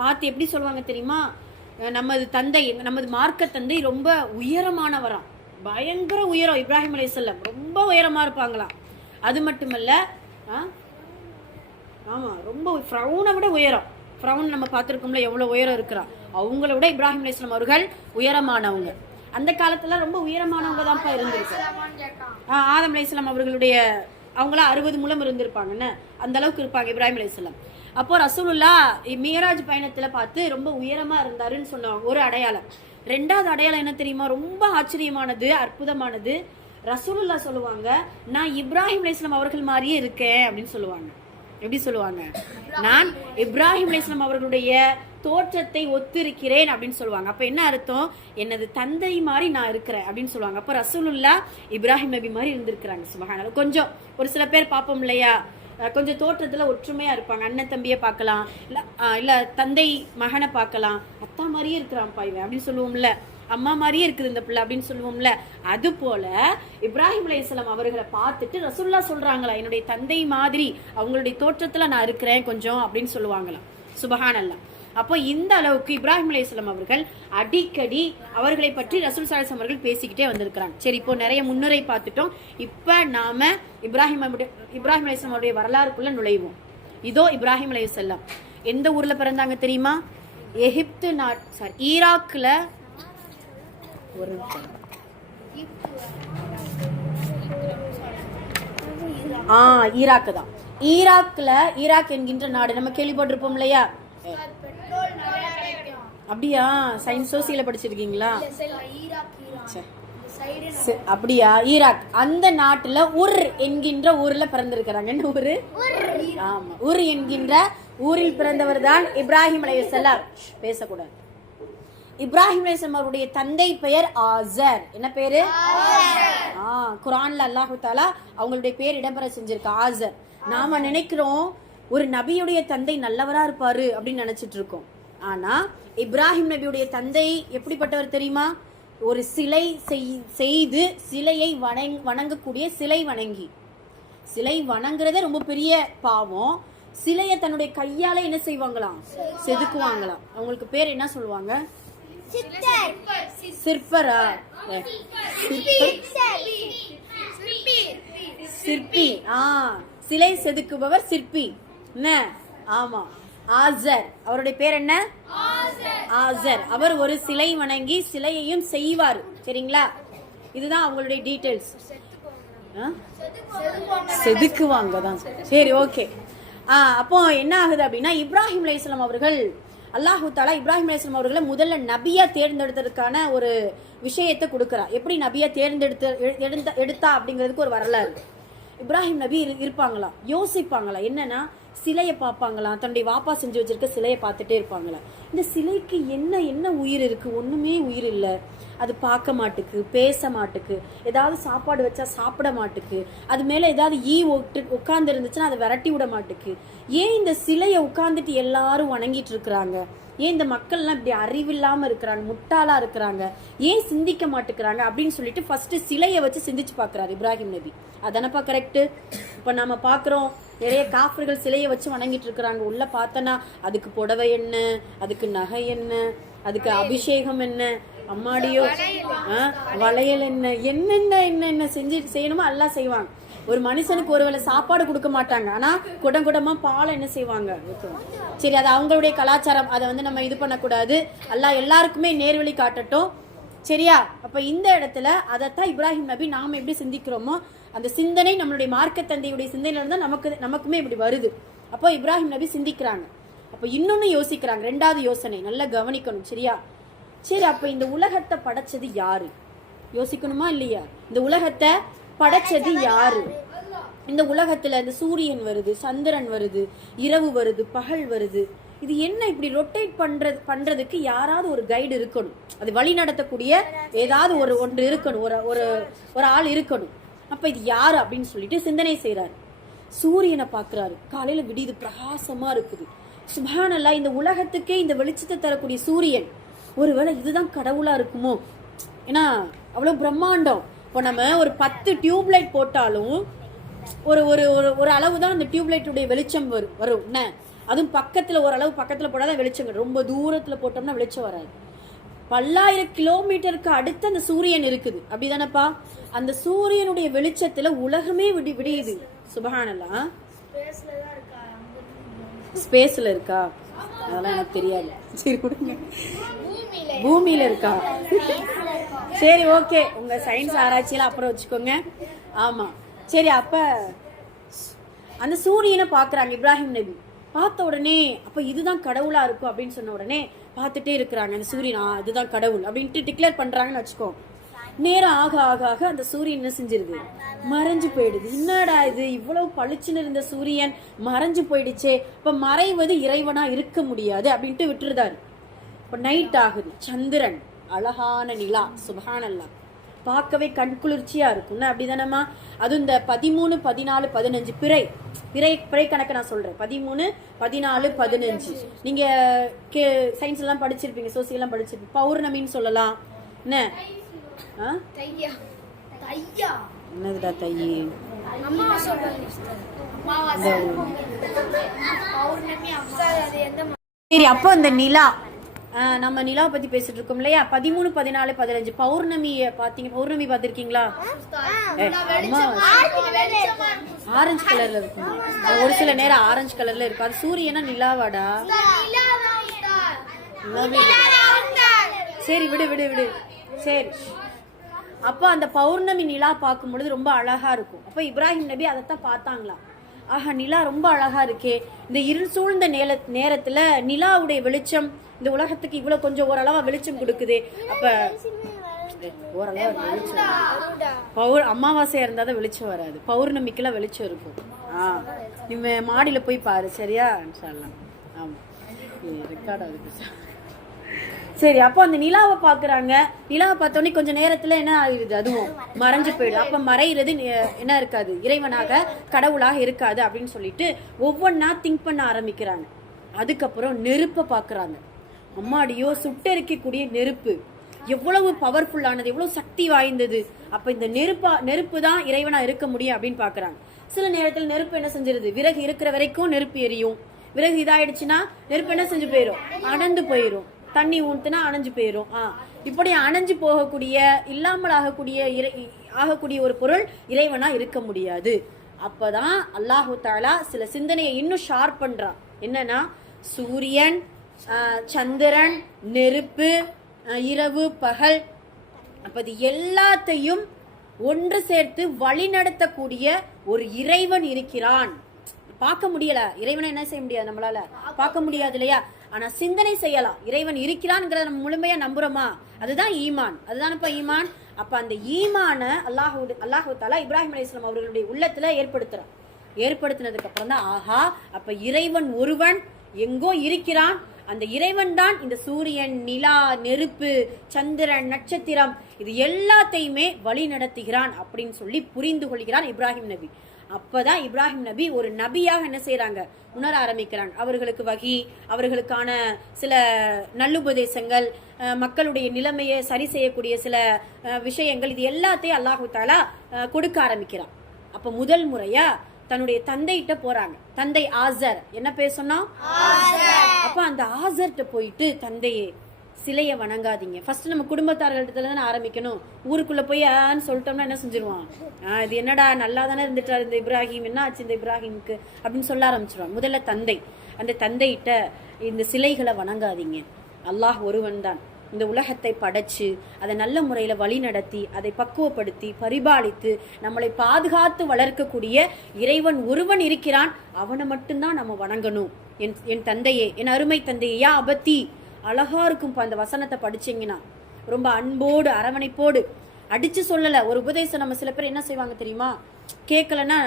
பார்த்து எப்படி சொல்லுவாங்க தெரியுமா? நமது தந்தை, நமது மார்க்க தந்தை ரொம்ப உயரமானவராம். பயங்கர உயரம். இப்ராஹிம் அலைஹிஸ்ஸலாம் ரொம்ப உயரமா இருப்பாங்களாம். அது மட்டுமல்ல, ஆமா, ரொம்ப ஃபிரௌனை விட உயரம். ஃபிரௌன் நம்ம பார்த்திருக்கோம்ல, எவ்வளவு உயரம் இருக்கிறா. அவங்கள விட இப்ராஹிம் அலைஹிஸ்ஸலாம் அவர்கள் உயரமானவங்க. அந்த காலத்துல ரொம்ப உயரமானவங்க தான்ப்பா இருந்திருக்கு. ஆதம் அலைஹிஸ்ஸலாம் அவர்களுடைய அவங்களா 60 முழம் இருந்திருப்பாங்கன்னு, அந்த அளவுக்கு இருப்பாங்க இப்ராஹிம் அலைஹிஸ்ஸலாம். அப்போ ரசூலுல்லாஹ் மியராஜ் பயணத்துல பார்த்து ரொம்ப உயரமா இருந்தாருன்னு சொன்னாங்க. ஒரு அடையாளம். 2வது அடையாளம் என்ன தெரியுமா? ரொம்ப ஆச்சரியமானது, அற்புதமானது. ரசூலுல்லாஹ் சொல்லுவாங்க, நான் இப்ராஹிம் அலைஹிஸ்ஸலாம் அவர்கள் மாதிரியே இருக்கேன் அப்படின்னு சொல்லுவாங்க. எப்படி சொல்லுவாங்க? நான் இப்ராஹிம் அலைஹிஸ்ஸலாம் அவர்களுடைய தோற்றத்தை ஒத்திருக்கிறேன் அப்படின்னு சொல்லுவாங்க. அப்ப என்ன அர்த்தம்? எனது தந்தை மாதிரி நான் இருக்கிறேன் அப்படின்னு சொல்லுவாங்க. அப்ப ரசூலுல்லாஹ் இப்ராஹிம் நபி மாதிரி இருந்திருக்கிறாங்க. சுப்ஹானல்லாஹ். கொஞ்சம் ஒரு சில பேர் பார்ப்போம் இல்லையா, கொஞ்சம் தோற்றத்துல ஒற்றுமையா இருப்பாங்க. அண்ணன் தம்பியை பார்க்கலாம், இல்ல தந்தை மகனை பார்க்கலாம், அத்தா மாதிரியே இருக்கிறான்ப்பா இவன் அப்படின்னு சொல்லுவோம்ல, அம்மா மாதிரியே இருக்குது இந்த பிள்ளை அப்படின்னு சொல்லுவோம்ல. அது போல இப்ராஹிம் அலைஹிஸ்ஸலாம் அவர்களை பார்த்துட்டு ரசூலுல்லாஹ் சொல்றாங்களா, என்னுடைய தந்தை மாதிரி அவங்களுடைய தோற்றத்துல நான் இருக்கிறேன் கொஞ்சம் அப்படின்னு சொல்லுவாங்களாம். சுபஹானல்லாஹ். அப்போ இந்த அளவுக்கு இப்ராஹிம் அலைஹிஸ்ஸலாம் அவர்கள் அடிக்கடி அவர்களை பற்றி ரசூல் ஸல்லல்லாஹு அலைஹி வஸல்லம் அவர்கள் பேசிக்கிட்டே வந்திருக்கிறாங்க. சரி, இப்போ நிறைய முன்னுரை பார்த்துட்டோம். இப்போ நாம இப்ராஹிம் அலைஹிஸ்ஸலாம் அவருடைய வரலாறுக்குள்ள நுழைவோம். இதோ இப்ராஹிம் அலைஹிஸ்ஸலாம் எந்த ஊர்ல பிறந்தாங்க தெரியுமா? எகிப்து ஈராக்ல ஒரு ஈராக் தான். ஈராக் என்கின்ற நாடு நம்ம கேள்விப்பட்டிருப்போம் இல்லையா? அப்படியா? சயின்ஸ் சோசியல படிச்சிருக்கீங்களா? அப்படியா? ஈராக் அந்த நாட்டுல உர் என்கின்ற ஊர்ல பிறந்திருக்கிறாங்க. என்ன ஊரு? ஆமா, உர் என்கின்ற ஊரில் பிறந்தவர் தான் இப்ராஹிம் அலைஹிஸ்ஸலாம். பேசக்கூடாது. இப்ராஹிம் அலைஹிஸ்ஸலாம் அவருடைய தந்தை பெயர் ஆசர். என்ன பேரு? குர்ஆன்ல அல்லாஹ் தஆலா அவங்களுடைய பேர் இடம்பெற செஞ்சிருக்க ஆசர். நாம நினைக்கிறோம் ஒரு நபியுடைய தந்தை நல்லவரா இருப்பாரு அப்படின்னு நினைச்சிட்டு இருக்கோம். ஆனா இப்ராஹிம் நபியுடைய தந்தை எப்படிப்பட்டவர் தெரியுமா? ஒரு சிலை செய்து சிலையை வணங்கக்கூடிய சிலை வணங்கி. சிலை வணங்குறதே ரொம்ப பெரிய பாவம். சிலையை தன்னுடைய கையால என்ன செய்வாங்களாம்? செதுக்குவாங்களாம். அவங்களுக்கு பேர் என்ன சொல்லுவாங்க? சிற்பரா? சிற்பி. சிலை செதுக்குபவர் சிற்பி. என்ன? ஆமா, ஆசர். அவருடைய பேர் என்ன? ஆசர். அவர் ஒரு சிலை வணங்கி சிலையையும் செய்வார். சரிங்களா? இதுதான் அவங்களுடைய டீடைல்ஸ். செதுக்குவாங்க தான். சரி, ஓகே. அப்போ என்ன ஆகுது அப்படின்னா, இப்ராஹிம் அலைஹிஸ்ஸலாம் அவர்கள் அல்லாஹ் தஆலா இப்ராஹிம் அலைஹிஸ்ஸலாம் அவர்களை முதல்ல நபியா தேர்ந்தெடுத்ததற்கான ஒரு விஷயத்தை கொடுக்கிறார். எப்படி நபியா எடுத்தா அப்படிங்கிறதுக்கு ஒரு வரலாறு. இப்ராஹிம் நபி இருப்பாங்களா, யோசிப்பாங்களா, என்னன்னா சிலையை பார்ப்பாங்களாம், தன்னுடைய வாப்பா செஞ்சு வச்சிருக்க சிலையை பார்த்துட்டே இருப்பாங்களா. இந்த சிலைக்கு என்ன உயிர் இருக்கு? ஒண்ணுமே உயிர் இல்லை. அது பார்க்க மாட்டுக்கு, பேச மாட்டுக்கு, ஏதாவது சாப்பாடு வச்சா சாப்பிட மாட்டுக்கு, அது மேல ஏதாவது உட்கார்ந்து இருந்துச்சுன்னா அதை விரட்டி விட மாட்டுக்கு. ஏன் இந்த சிலையை உட்கார்ந்துட்டு எல்லாரும் வணங்கிட்டு இருக்கிறாங்க? ஏன் இந்த மக்கள்லாம் இப்படி அறிவில்லாம இருக்கிறாங்க, முட்டாளா இருக்கிறாங்க, ஏன் சிந்திக்க மாட்டேங்கிறாங்க அப்படின்னு சொல்லிட்டு ஃபர்ஸ்ட் சிலையை வச்சு சிந்திச்சு பாக்குறாரு இப்ராஹிம் நபி. அதானப்பா கரெக்ட்? இப்ப நம்ம பாக்குறோம் நிறைய காஃபிர்கள் சிலையை வச்சு வணங்கிட்டு இருக்கிறாங்க. உள்ள பார்த்தனா அதுக்கு புடவை என்ன, அதுக்கு நகை என்ன, அதுக்கு அபிஷேகம் என்ன, அம்மாடியோ வளையல் என்ன, என்னென்ன செய்யணுமோ எல்லாம் செய்வாங்க. ஒரு மனுஷனுக்கு ஒருவேளை சாப்பாடு கொடுக்க மாட்டாங்க, ஆனா குடமா பாலை என்ன செய்வாங்க? சரி, அது அவங்களுடைய கலாச்சாரம், அதை வந்து நம்ம இது பண்ணக்கூடாது. அல்லாஹ் எல்லாருக்குமே நேர்வழி காட்டட்டும். சரியா? அப்ப இந்த இடத்துல அதைத்தான் இப்ராஹிம் நபி நாம எப்படி சிந்திக்கிறோமோ அந்த சிந்தனை நம்மளுடைய மார்க்க தந்தையுடைய சிந்தனையில இருந்தா நமக்குமே இப்படி வருது. அப்போ இப்ராஹிம் நபி சிந்திக்கிறாங்க. அப்ப இன்னொன்னு யோசிக்கிறாங்க. ரெண்டாவது யோசனை நல்லா கவனிக்கணும். சரியா? சரி, அப்ப இந்த உலகத்தை படைச்சது யாரு? யோசிக்கணுமா இல்லையா? இந்த உலகத்தை படைச்சது யாரு? இந்த உலகத்துல இந்த சூரியன் வருது, சந்திரன் வருது, இரவு வருது, பகல் வருது. இது என்ன இப்படி ரொட்டேட் பண்றதுக்கு யாராவது ஒரு கைடு இருக்கணும். அது வழி நடத்தக்கூடிய ஏதாவது ஒன்று இருக்கணும், ஒரு ஆள் இருக்கணும். அப்ப இது யாரு அப்படின்னு சொல்லிட்டு சிந்தனை செய்யறாரு. சூரியனை பாக்குறாரு. காலையில விடியுது, பிரகாசமா இருக்குது. சுப்ஹானல்லாஹ், இந்த உலகத்துக்கே இந்த வெளிச்சத்தை தரக்கூடிய சூரியன் ஒருவேளை இதுதான் கடவுளா இருக்குமோ? ஏன்னா அவ்வளவு பிரம்மாண்டம். இப்போ நம்ம ஒரு 10 டியூப்லைட் போட்டாலும் ஒரு ஒரு ஒரு அளவு தான் அந்த டியூப்லைட்டுடைய வெளிச்சம் வரும் என்ன? அதுவும் பக்கத்துல ஓரளவு பக்கத்துல போடாதான் வெளிச்சம். ரொம்ப தூரத்துல போட்டோம்னா வெளிச்சம் வராது. பல்லாயிரம் கிலோமீட்டருக்கு அடுத்து அந்த சூரியன் இருக்குது. அப்படிதானப்பா? அந்த சூரியனுடைய வெளிச்சத்துல உலகமே விடியுது. சுப்ஹானல்லாஹ். ஸ்பேஸ்ல இருக்கா? அதெல்லாம் எனக்கு தெரியாது. சரி, கொடுங்க. பூமியில இருக்கா? சரி, ஓகே. உங்க சயின்ஸ் ஆராய்ச்சியில அப்புறம் வச்சுக்கோங்க. ஆமா, சரி. அப்ப அந்த சூரியனை பாக்குறாங்க இப்ராஹிம் நபி. பார்த்த உடனே அப்ப இதுதான் கடவுளா இருக்கும் அப்படின்னு சொன்ன உடனே பார்த்துட்டே இருக்கிறாங்க. அந்த சூரியன் இதுதான் கடவுள் அப்படின்ட்டு டிக்ளேர் பண்றாங்கன்னு வச்சுக்கோ. நேரம் ஆக ஆக ஆக அந்த சூரியன் என்ன செஞ்சிருது? மறைஞ்சு போயிடுது. என்னடா இது, இவ்வளவு பளிச்சுன்னு இருந்த சூரியன் மறைஞ்சு போயிடுச்சே, இப்ப மறைவது இறைவனா இருக்க முடியாது அப்படின்ட்டு விட்டுருதாரு. இப்ப நைட் ஆகுது. சந்திரன், அழகான நிலா, சுப்ஹானல்லாஹ். பார்க்கவே கண்குளிர்ச்சியா இருக்கும்னா அப்படிதானம்மா. அதுவும் இந்த 13, 14, 15 பிறை பிறை பிறை கணக்கு நான் சொல்றேன். 13, 14, 15 நீங்க சயின்ஸ் எல்லாம் படிச்சிருப்பீங்க, சோசியல் எல்லாம் படிச்சிருப்பீங்க. பௌர்ணமின்னு சொல்லலாம். என்ன என்னதுடா தையி? சரி, அப்போ இந்த நிலா, நம்ம நிலாவை பத்தி பேசிட்டு இருக்கோம் இல்லையா? 13, 14, 15 பௌர்ணமிய பாத்தீங்க? பௌர்ணமி பாத்திருக்கீங்களா? ஆரஞ்சு கலர்ல இருக்கும். ஒரு சில நேரம் ஆரஞ்சு கலர்ல இருக்கும். அது சூரியனா நிலாவாடா? சரி, விடு விடு விடு. சரி, அப்போ அந்த பௌர்ணமி நிலா பார்க்கும் பொழுது ரொம்ப அழகா இருக்கும். அப்போ இப்ராஹிம் நபி அதைத்தான் பார்த்தாங்களா. ஆஹா, நிலா ரொம்ப அழகா இருக்கே. இந்த இருள் சூழ்ந்த நேரத்துல நிலாவுடைய வெளிச்சம் இந்த உலகத்துக்கு இவ்வளவு கொஞ்சம் ஓரளவா வெளிச்சம் கொடுக்குது. அப்ப ஓரளவு வெளிச்சம் அமாவாசையா இருந்தாதான் வெளிச்சம் வராது. பௌர்ணமிக்கெல்லாம் வெளிச்சம் இருக்கும். நீங்க மாடியில போய் பாரு, சரியா? ஆமா, ரெக்கார்ட் ஆகுது. சரி, அப்போ அந்த நிலாவை பாக்குறாங்க. நிலாவை பார்த்தோன்னே கொஞ்ச நேரத்துல என்ன ஆயிடுது, அதுவும் மறைஞ்சு போயிடுது. அப்ப மறைகிறது என்ன இருக்காது, இறைவனாக கடவுளாக இருக்காது அப்படின்னு சொல்லிட்டு ஒவ்வொன்னா திங்க் பண்ண ஆரம்பிக்கிறாங்க. அதுக்கப்புறம் நெருப்பை பாக்குறாங்க. அம்மாடியோ, சுட்டெரிக்கக்கூடிய நெருப்பு எவ்வளவு பவர்ஃபுல்லானது, எவ்வளவு சக்தி வாய்ந்தது. அப்ப இந்த நெருப்பு தான் இறைவனா இருக்க முடியும் அப்படின்னு பாக்குறாங்க. சில நேரத்தில் நெருப்பு என்ன செஞ்சிருது, விறகு இருக்கிற வரைக்கும் நெருப்பு எரியும். விறகு இதாயிடுச்சுன்னா நெருப்பு என்ன செஞ்சு போயிடும், அணைந்து போயிடும். தண்ணி ஊத்துனா அணைஞ்சு போயிடும். இப்படி அணைஞ்சு போகக்கூடிய, இல்லாமல் ஆகக்கூடிய ஒரு பொருள் இறைவனா இருக்க முடியாது. அப்பதான் அல்லாஹு தாலா சில சிந்தனையை இன்னும் ஷார்ப் பண்றான். என்னன்னா, சூரியன், சந்திரன், நெருப்பு, இரவு, பகல், அப்ப இது எல்லாத்தையும் ஒன்று சேர்த்து வழி நடத்தக்கூடிய ஒரு இறைவன் இருக்கிறான். பார்க்க முடியல, இறைவனை என்ன செய்ய முடியாது, நம்மளால பார்க்க முடியாது இல்லையா? ஆனா சிந்தனை செய்யலாம். இறைவன் இருக்கிறான்ங்கிறத நம்ம முழுமையா நம்புறோமா? அதுதான் ஈமான். அதுதானப்பா ஈமான். அப்ப அந்த ஈமான அல்லாஹு தாலா இப்ராஹிம் அலைஹிஸ்ஸலாம் அவர்களுடைய உள்ளத்துல ஏற்படுத்தினதுக்கு அப்புறம் தான், ஆஹா, அப்ப இறைவன் ஒருவன் எங்கோ இருக்கிறான். அந்த இறைவன் தான் இந்த சூரியன், நிலா, நெருப்பு, சந்திரன், நட்சத்திரம் இது எல்லாத்தையுமே வழி நடத்துகிறான் அப்படின்னு சொல்லி புரிந்து கொள்கிறான் இப்ராஹிம் நபி. அப்பதான் இப்ராஹிம் நபி ஒரு நபியாக என்ன செய்யறாங்க, உணர ஆரம்பிக்கிறாங்க. அவர்களுக்கு வகி, அவர்களுக்கான சில நல்லுபதேசங்கள், மக்களுடைய நிலைமையை சரி செய்யக்கூடிய சில விஷயங்கள், இது எல்லாத்தையும் அல்லாஹு தாலா கொடுக்க ஆரம்பிக்கிறான். அப்ப முதல் முறையா தன்னுடைய தந்தைகிட்ட போறாங்க. தந்தை ஆசர், என்ன பேர் சொன்னா? அப்ப அந்த ஆசர்கிட்ட போயிட்டு, தந்தையே, சிலையை வணங்காதீங்க. ஃபர்ஸ்ட் நம்ம குடும்பத்தார்கள்ட்ட தானே ஆரம்பிக்கணும். ஊருக்குள்ள போய் சொல்லிட்டோம்னா என்ன செஞ்சிருவான், இது என்னடா நல்லா தானே இருந்துட்டாரு இந்த இப்ராஹிம், என்ன ஆச்சு இந்த இப்ராஹிமுக்கு அப்படின்னு சொல்ல ஆரம்பிச்சிருவான். முதல்ல தந்தை, அந்த தந்தைகிட்ட இந்த சிலைகளை வணங்காதீங்க, அல்லாஹ் ஒருவன் தான் இந்த உலகத்தை படைச்சு அதை நல்ல முறையில வழி நடத்தி அதை பக்குவப்படுத்தி பரிபாலித்து நம்மளை பாதுகாத்து வளர்க்கக்கூடிய இறைவன் ஒருவன் இருக்கிறான். அவனை மட்டும்தான் நம்ம வணங்கணும். என் தந்தையே, என் அருமை தந்தையே, யா அபத்தி, அழகா இருக்கும் அந்த வசனத்தை படிச்சீங்கன்னா. ரொம்ப அன்போடு அரவணைப்போடு அடிச்சு சொல்லல. ஒரு உபதேசம் நம்ம சில பேர் என்ன செய்வாங்க தெரியுமா, கேட்கலன்னா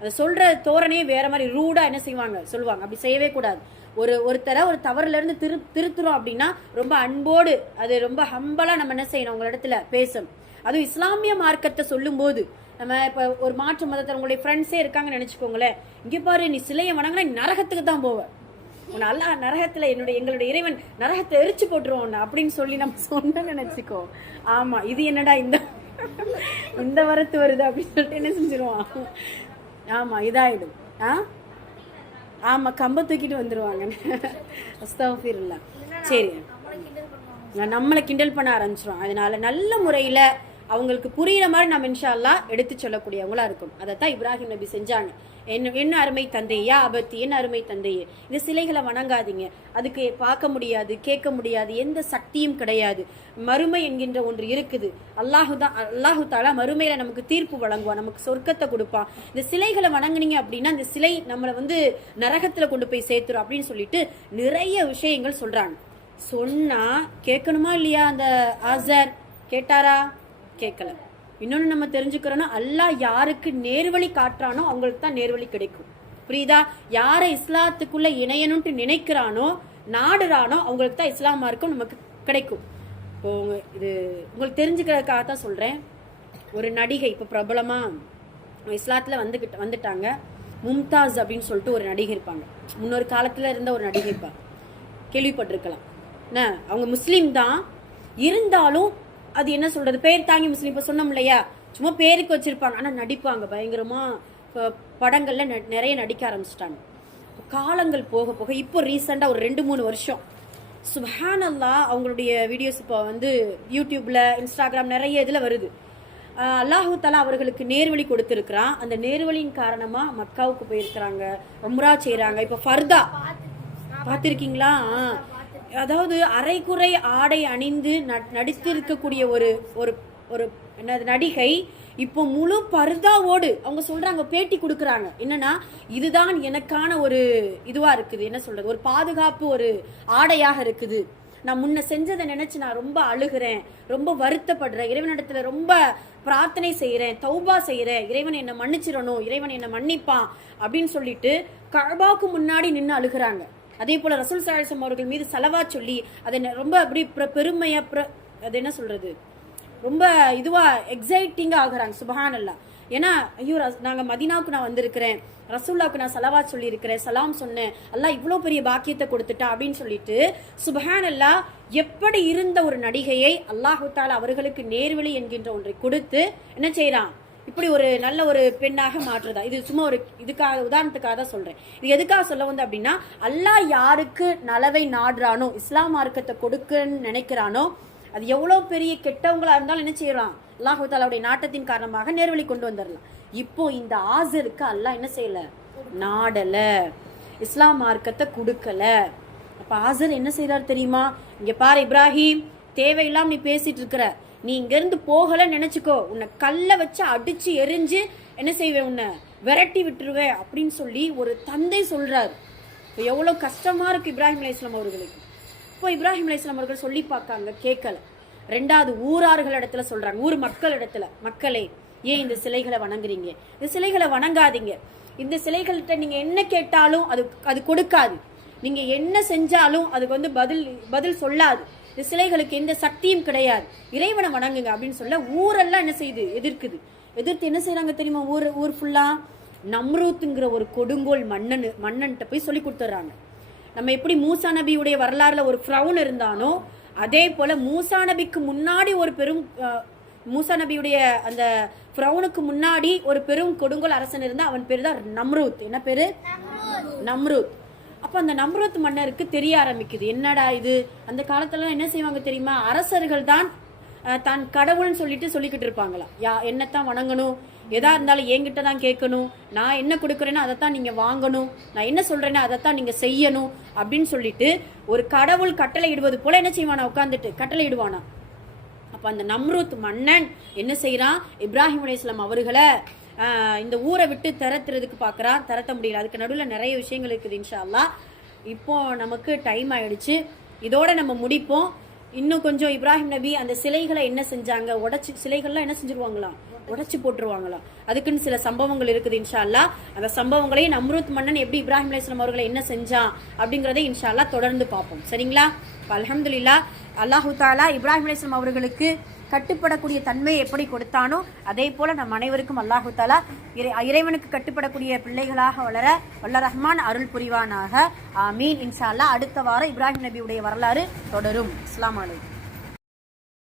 அதை சொல்ற தோரணையே வேற மாதிரி ரூடா என்ன செய்வாங்க, சொல்லுவாங்க. அப்படி செய்யவே கூடாது. ஒருத்தரை ஒரு தவறுல இருந்து திருத்துறோம் அப்படின்னா ரொம்ப அன்போடு, அது ரொம்ப ஹம்பலா நம்ம என்ன செய்யணும், உங்க இடத்துல பேசணும். அதுவும் இஸ்லாமிய மார்க்கத்தை சொல்லும் போது, நம்ம இப்ப ஒரு மாற்று மதத்தை உங்களுடைய ஃப்ரெண்ட்ஸே இருக்காங்கன்னு நினைச்சுக்கோங்களேன். இங்க பாரு, நீ சிலையை வணங்கினா நரகத்துக்கு தான் போவ, நல்லா நரகத்துல எங்களுடைய இறைவன் நரகத்தை எரிச்சு போட்டுருவோம் அப்படின்னு சொல்லி நம்ம சொன்ன நினைச்சுக்கோ. ஆமா, இது என்னடா இந்த வரத்து வருது அப்படின்னு சொல்லிட்டு என்ன செஞ்சிருவான். ஆமா, இதாயிடும். ஆமா, கம்ப தூக்கிட்டு வந்துருவாங்க. அஸ்தக்ஃபிருல்லாஹ். சரி, நம்மளை கிண்டல் பண்ண ஆரம்பிச்சிரும். அதனால நல்ல முறையில அவங்களுக்கு புரியுற மாதிரி நம்ம இன்ஷா அல்லாஹ் எடுத்து சொல்லக்கூடியவங்களா இருக்கும். அதைத்தான் இப்ராஹிம் நபி செஞ்சாங்க. என்ன அருமை தந்தையே, யா அபத்தி, என்ன அருமை தந்தையே, இந்த சிலைகளை வணங்காதீங்க. அதுக்கு பார்க்க முடியாது, கேட்க முடியாது, எந்த சக்தியும் கிடையாது. மறுமை என்கின்ற ஒன்று இருக்குது. அல்லாஹு தாலா மறுமையில நமக்கு தீர்ப்பு வழங்குவான், நமக்கு சொர்க்கத்தை கொடுப்பான். இந்த சிலைகளை வணங்குனீங்க அப்படின்னா இந்த சிலை நம்மளை நரகத்துல கொண்டு போய் சேர்த்துரும் அப்படின்னு சொல்லிட்டு நிறைய விஷயங்கள் சொல்றாங்க. சொன்னா கேட்கணுமா இல்லையா? அந்த ஆசர் கேட்டாரா? கேட்கல. இன்னொன்னு நம்ம தெரிஞ்சுக்கிறோம்னா, அல்லாஹ் யாருக்கு நேர்வழி காட்டுறானோ அவங்களுக்கு தான் நேர்வழி கிடைக்கும். புரியுதா? யாரை இஸ்லாத்துக்குள்ள இணையணும்னு நினைக்கிறானோ, நாடுறானோ, அவங்களுக்கு தான் இஸ்லாம் மார்க்கம் நமக்கு கிடைக்கும். இது உங்களுக்கு தெரிஞ்சுக்கிறதுக்காக தான் சொல்றேன். ஒரு நடிகை இப்போ பிரபலமா இஸ்லாத்துல வந்துட்டாங்க. மும்தாஸ் அப்படின்னு சொல்லிட்டு ஒரு நடிகை இருப்பாங்க. முன்னொரு காலத்துல இருந்த ஒரு நடிகை இருப்பாங்க, கேள்விப்பட்டிருக்கலாம். என்ன, அவங்க முஸ்லீம் தான், இருந்தாலும் அது என்ன சொல்றது, பேர் தாங்கி முஸ்லீம். இப்போ சொன்னோம் இல்லையா, சும்மா பேருக்கு வச்சிருப்பாங்க, ஆனா நடிப்பாங்க பயங்கரமா. படங்கள்ல நிறைய நடிக்க ஆரம்பிச்சிட்டாங்க. காலங்கள் போக போக இப்போ ரீசெண்டா ஒரு 2-3 வருஷம் சுப்ஹானல்லாஹ் அவங்களுடைய வீடியோஸ் இப்போ வந்து யூடியூப்ல, இன்ஸ்டாகிராம் நிறைய இதுல வருது. அல்லாஹு தஆலா அவர்களுக்கு நேர்வழி கொடுத்திருக்கிறான். அந்த நேர்வழியின் காரணமா மக்காவுக்கு போயிருக்கிறாங்க, உம்ரா செய்யறாங்க. இப்ப ஃபர்தா பார்த்திருக்கீங்களா? அதாவது அரைக்குறை ஆடை அணிந்து நடித்திருக்கக்கூடிய ஒரு ஒரு என்னது நடிகை இப்போ முழு பர்தாவோடு அவங்க சொல்றாங்க, பேட்டி கொடுக்கறாங்க. என்னன்னா, இதுதான் எனக்கான ஒரு இதுவா இருக்குது, என்ன சொல்றது, ஒரு பாதுகாப்பு, ஒரு ஆடையாக இருக்குது. நான் முன்ன செஞ்சதை நினைச்சு நான் ரொம்ப அழுகிறேன், ரொம்ப வருத்தப்படுறேன், இறைவனிடத்துல ரொம்ப பிரார்த்தனை செய்யறேன், தௌபா செய்யறேன், இறைவன் என்ன மன்னிச்சிடணும், இறைவன் என்ன மன்னிப்பான் அப்படின்னு சொல்லிட்டு கஅபாவுக்கு முன்னாடி நின்று அழுகிறாங்க. அதே போல ரசூல் ஸல்லல்லாஹு அலைஹி வஸல்லம் அவர்கள் மீது ஸலவா சொல்லி அதை ரொம்ப அப்படி பெருமையா அது என்ன சொல்றது, ரொம்ப இதுவா எக்ஸைட்டிங்கா ஆகுறாங்க. சுப்ஹானல்லாஹ். ஏன்னா ஐயோ நாங்க மதீனாவுக்கு நான் வந்திருக்கிறேன், ரசூலுல்லாஹ்வுக்கு நான் ஸலவாத் சொல்லி இருக்கிறேன், சலாம் சொன்னேன், அல்லாஹ் இவ்வளோ பெரிய பாக்கியத்தை கொடுத்துட்டா அப்படின்னு சொல்லிட்டு சுப்ஹானல்லாஹ். எப்படி இருந்த ஒரு நடிகையை அல்லாஹு தஆலா அவர்களுக்கு நேர்வழி என்கின்ற ஒன்றை கொடுத்து என்ன செய்யறான், இப்படி ஒரு நல்ல ஒரு பெண்ணாக மாற்றுதா. இது சும்மா ஒரு இதுக்காக, உதாரணத்துக்காக தான் சொல்றேன். இது எதுக்காக சொல்ல வந்து அப்படின்னா, அல்லாஹ் யாருக்கு நலவை நாடுறானோ, இஸ்லாம் மார்க்கத்தை கொடுக்கன்னு நினைக்கிறானோ, அது எவ்வளவு பெரிய கெட்டவங்களா இருந்தாலும் என்ன செய்யலாம், அல்லாஹு தஆலாவுடைய நாட்டத்தின் காரணமாக நேர்வழி கொண்டு வந்துடலாம். இப்போ இந்த ஆசருக்கு அல்லாஹ் என்ன செய்யல, நாடல, இஸ்லாம் மார்க்கத்தை கொடுக்கல. அப்ப ஆசர் என்ன செய்யறாரு தெரியுமா, இங்க பாரு இப்ராஹிம், தேவையில்லாம நீ பேசிட்டு இருக்கிற, நீ இங்க இருந்து போகல நினைச்சுக்கோ, உன்னை கல்ல வச்சு அடிச்சு எரிஞ்சு என்ன செய்வேன், உன்னை விரட்டி விட்டுருவேன் அப்படின்னு சொல்லி ஒரு தந்தை சொல்றாரு. இப்போ எவ்வளவு கஷ்டமா இருக்கு இப்ராஹிம் அலைஹிஸ்ஸலாம் அவர்களுக்கு. இப்போ இப்ராஹிம் அலைஹிஸ்ஸலாம் அவர்கள் சொல்லி பார்க்காங்க, கேட்கல. ரெண்டாவது ஊரார்கள் இடத்துல சொல்றாங்க, ஊர் மக்கள் இடத்துல, மக்களே ஏன் இந்த சிலைகளை வணங்குறீங்க, இந்த சிலைகளை வணங்காதீங்க, இந்த சிலைகள்கிட்ட நீங்க என்ன கேட்டாலும் அது கொடுக்காது, நீங்க என்ன செஞ்சாலும் அதுக்கு வந்து பதில் சொல்லாது, இந்த சிலைகளுக்கு எந்த சக்தியும் கிடையாது, இறைவனை வணங்குங்க அப்படின்னு சொல்ல ஊரெல்லாம் என்ன செய்யுது, எதிர்த்து என்ன செய்யறாங்க தெரியுமா, ஊர் ஃபுல்லா நம்ரூத்துங்கிற ஒரு கொடுங்கோல் மன்னன்ட்ட போய் சொல்லி கொடுத்துட்றாங்க. நம்ம எப்படி மூசா நபியுடைய வரலாறுல ஒரு ஃபிரௌன் இருந்தானோ, அதே போல மூசா நபிக்கு முன்னாடி ஒரு பெரும், மூசா நபியுடைய அந்த ஃபிரௌனுக்கு முன்னாடி ஒரு பெரும் கொடுங்கோல் அரசன் இருந்தா, அவன் பேரு தான் நம்ரூத். என்ன பேரு, நம்ரூத். அப்ப அந்த நம்ரூத் மன்னருக்கு தெரிய ஆரம்பிக்குது, என்னடா இது, அந்த காலத்துல என்ன செய்வாங்க தெரியுமா, அரசர்கள் தான் தான் கடவுள்னு சொல்லிக்கிட்டு இருப்பாங்களா, என்னத்தான் வணங்கணும், எதா இருந்தாலும் என்கிட்ட தான் கேட்கணும், நான் என்ன கொடுக்குறேன்னா அதைத்தான் நீங்க வாங்கணும், நான் என்ன சொல்றேன்னா அதைத்தான் நீங்க செய்யணும் அப்படின்னு சொல்லிட்டு ஒரு கடவுள் கட்டளை இடுவது போல என்ன செய்வானா, உட்கார்ந்துட்டு கட்டளை இடுவானா. அப்ப அந்த நம்ரூத் மன்னன் என்ன செய்யறான், இப்ராஹிம் அலைஹிஸ்ஸலாம் அவர்களை இந்த ஊரை விட்டு திரத்துறதுக்கு பாக்குறான், திரட்ட முடியல. அதுக்கு நடுவில் நிறைய விஷயங்கள் இருக்குது. இன்ஷா அல்லாஹ் இப்போ நமக்கு டைம் ஆயிடுச்சு, இதோட நம்ம முடிப்போம். இன்னும் கொஞ்சம் இப்ராஹிம் நபி அந்த சிலைகளை என்ன செஞ்சாங்க, சிலைகள்லாம் என்ன செஞ்சிருவாங்களாம், உடைச்சு போட்டுருவாங்களாம். அதுக்குன்னு சில சம்பவங்கள் இருக்குது. இன்ஷா அல்லாஹ் அந்த சம்பவங்களையும் நம்ரூத் மன்னன் எப்படி இப்ராஹிம் அலைஹிஸ்ஸலாம் அவர்களை என்ன செஞ்சான் அப்படிங்கறதை இன்ஷா அல்லாஹ் தொடர்ந்து பார்ப்போம். சரிங்களா? அல்ஹம்துலில்லாஹ், அல்லாஹு தஆலா இப்ராஹிம் அலைஹிஸ்ஸலாம் அவர்களுக்கு கட்டுப்படக்கூடிய தன்மையை எப்படி கொடுத்தானோ அதே போல நம் அனைவருக்கும் அல்லாஹு தஆலா இறைவனுக்கு கட்டுப்படக்கூடிய பிள்ளைகளாக வளர வல்ல ரஹ்மான் அருள் புரிவானாக. ஆமீன். இன்ஷா அல்லாஹ் அடுத்த வாரம் இப்ராஹிம் நபியுடைய வரலாறு தொடரும். அஸ்ஸலாமு அலைக்கும்.